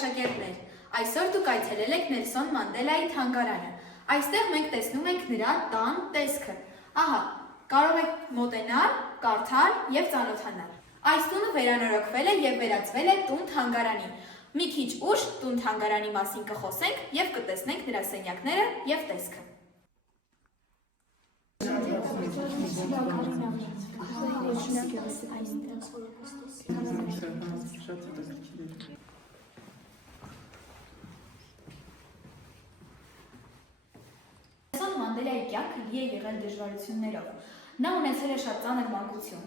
աշակերտներ, այսօր դուք այցելել եք Նելսոն Մանդելայի թանգարանը։ Այստեղ մենք տեսնում ենք նրա տան տեսքը։ Ահա, կարող եք մոտենալ, կարդալ և ծանոթանալ։ Այս տունը վերանորոգվել է և վերածվել է տուն-թանգարանի։ Մի քիչ ուշ տուն-թանգարանի մասին կխոսենք և կտեսնենք նրա սենյակները և տեսքը։ Նելսոն Մանդելայի կյանքը լի է եղել դժվարություններով։ Նա ունեցել է շատ ծանր մանկություն։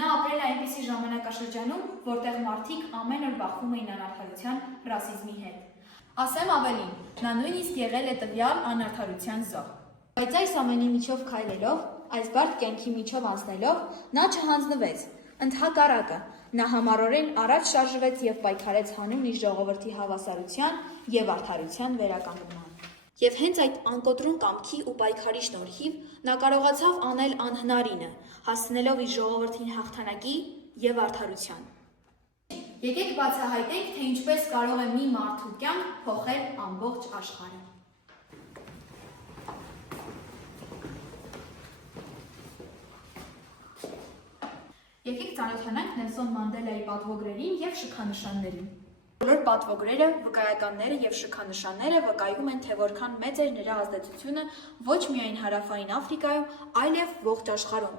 Նա ապրել է այնպիսի ժամանակաշրջանում, որտեղ մարդիկ ամեն օր բախվում էին անարդարության, ռասիզմի հետ։ Ասեմ ավելին, նա նույնիսկ եղել է տվյալ անարդարության զոհ։ Բայց այս ամենի միջով քայլելով, այս բարդ կյանքի միջով անցնելով, նա չհանձնվեց։ Ընդհակառակը, նա համառորեն առաջ շարժվեց և պայքարեց հանուն իր ժողովրդի հավասարության և արդարության վերականգնման։ Եվ հենց այդ անկոտրուն կամքի ու պայքարի շնորհիվ նա կարողացավ անել անհնարինը, հասցնելով իր ժողովրդին հաղթանակի և արդարության։ Եկեք բացահայտենք, թե ինչպես կարող է մի մարդու կյանք փոխել ամբողջ աշխարհը։ Եկեք ծանոթանանք Նելսոն Մանդելայի պատվոգրերին և շքանշաններին։ Բոլոր պատվոգրերը, վկայականները և շքանշանները վկայում են, թե որքան մեծ էր նրա ազդեցությունը ոչ միայն Հարավային Աֆրիկայում, այլև ողջ աշխարհում։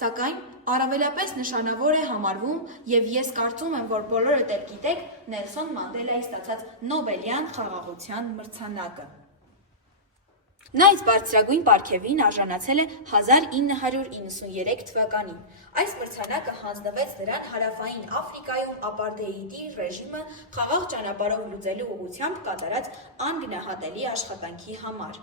Սակայն առավելապես նշանավոր է համարվում, և ես կարծում եմ, որ բոլորդ էլ գիտեք Նելսոն Մանդելայի ստացած Նոբելյան խաղաղության մրցանակը։ Նա այս բարձրագույն պարգևին արժանացել է 1993 թվականին։ Այս մրցանակը հանձնվեց նրան Հարավային Աֆրիկայում ապարտեիդի ռեժիմը խաղաղ ճանապարհով լուծելու ուղղությամբ կատարած անգնահատելի աշխատանքի համար։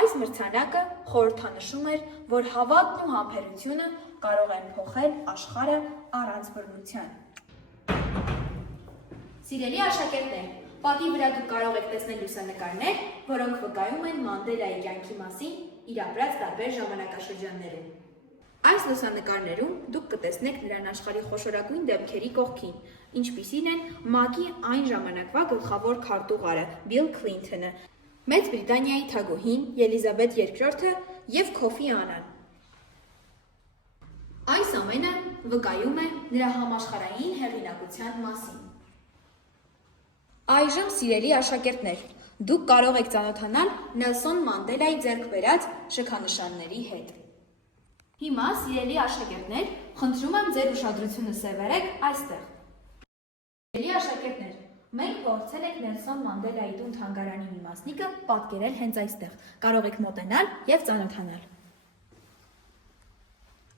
Այս մրցանակը խորհրդանշում էր, որ հավատն ու համբերությունը կարող են փոխել աշխարհը առանց բռնության։ Սիրելի աշակերտներ, պատի վրա դուք կարող եք տեսնել լուսանկարներ, որոնք վկայում են Մանդելայի կյանքի մասին իր ապրած տարբեր ժամանակաշրջաններում։ Այս լուսանկարներում դուք կտեսնեք նրան աշխարհի խոշորագույն դեմքերի կողքին, ինչպիսին են ՄԱԿ-ի այն ժամանակվա գլխավոր քարտուղարը Բիլ Քլինթոնը, Մեծ Բրիտանիայի թագուհին Ելիզաբեթ II և Քոֆի Անան։ Այս ամենը վկայում է նրա համաշխարհային հեղինակության մասին։ Այժմ, սիրելի աշակերտներ, դուք կարող եք ծանոթանալ Նելսոն Մանդելայի ձեռք բերած շքանշանների հետ։ Հիմա, սիրելի աշակերտներ, խնդրում եմ ձեր ուշադրությունը սևեռեք այստեղ։ Սիրելի աշակերտներ, մենք փորձել ենք Նելսոն Մանդելայի տուն-թանգարանի մի մասնիկը պատկերել հենց այստեղ։ Կարող եք մոտենալ և ծանոթանալ։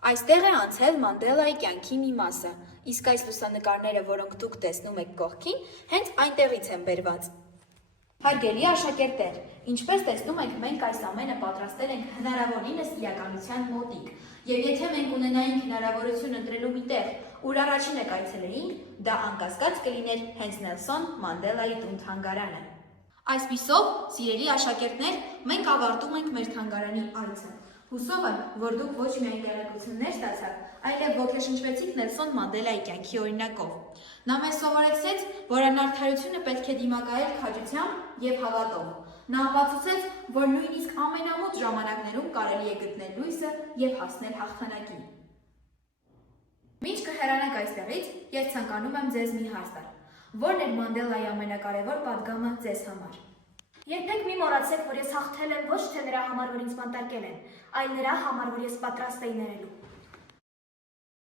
Այստեղ է անցել Մանդելայի կյանքի մի մասը, իսկ այս լուսանկարները, որոնք դուք տեսնում եք կողքին, հենց այնտեղից են բերված։ Հարգելի աշակերտներ, ինչպես տեսնում եք, մենք այս ամենը պատրաստել ենք հնարավորինս իրականության մոտիկ, և եթե մենք ունենայինք հնարավորություն ընտրելու մի տեղ, ուր առաջինը կայցելեինք, դա անկասկած կլիներ հենց Նելսոն Մանդելայի տուն-թանգարանը։ Այսպիսով, սիրելի աշակերտներ, մենք ավարտում ենք մեր թանգարանի այցը։ Հուսով եմ, որ դուք ոչ միայն տեղեկություններ ստացաք, այլև ոգեշնչվեցիք Նելսոն Մանդելայի կյանքի օրինակով։ Նա մեզ սովորեցրեց, որ անարդարությունը պետք է դիմակայել քաջությամբ և հավատով։ Նա ապացուցեց, որ նույնիսկ ամենամոտ ժամանակներում կարելի է գտնել լույսը և հասնել հաղթանակի։ Մինչ կհեռանանք այստեղից, ես ցանկանում եմ ձեզ մի հարց տալ։ Ո՞րն էր Մանդելայի ամենակարևոր պատգամը ձեզ համար։ Երբեք մի մոռացեք, որ ես հաղթել եմ ոչ թե նրա համար, որ ինձ բանտարկել են, այլ նրա համար, որ ես պատրաստ էի ներելու։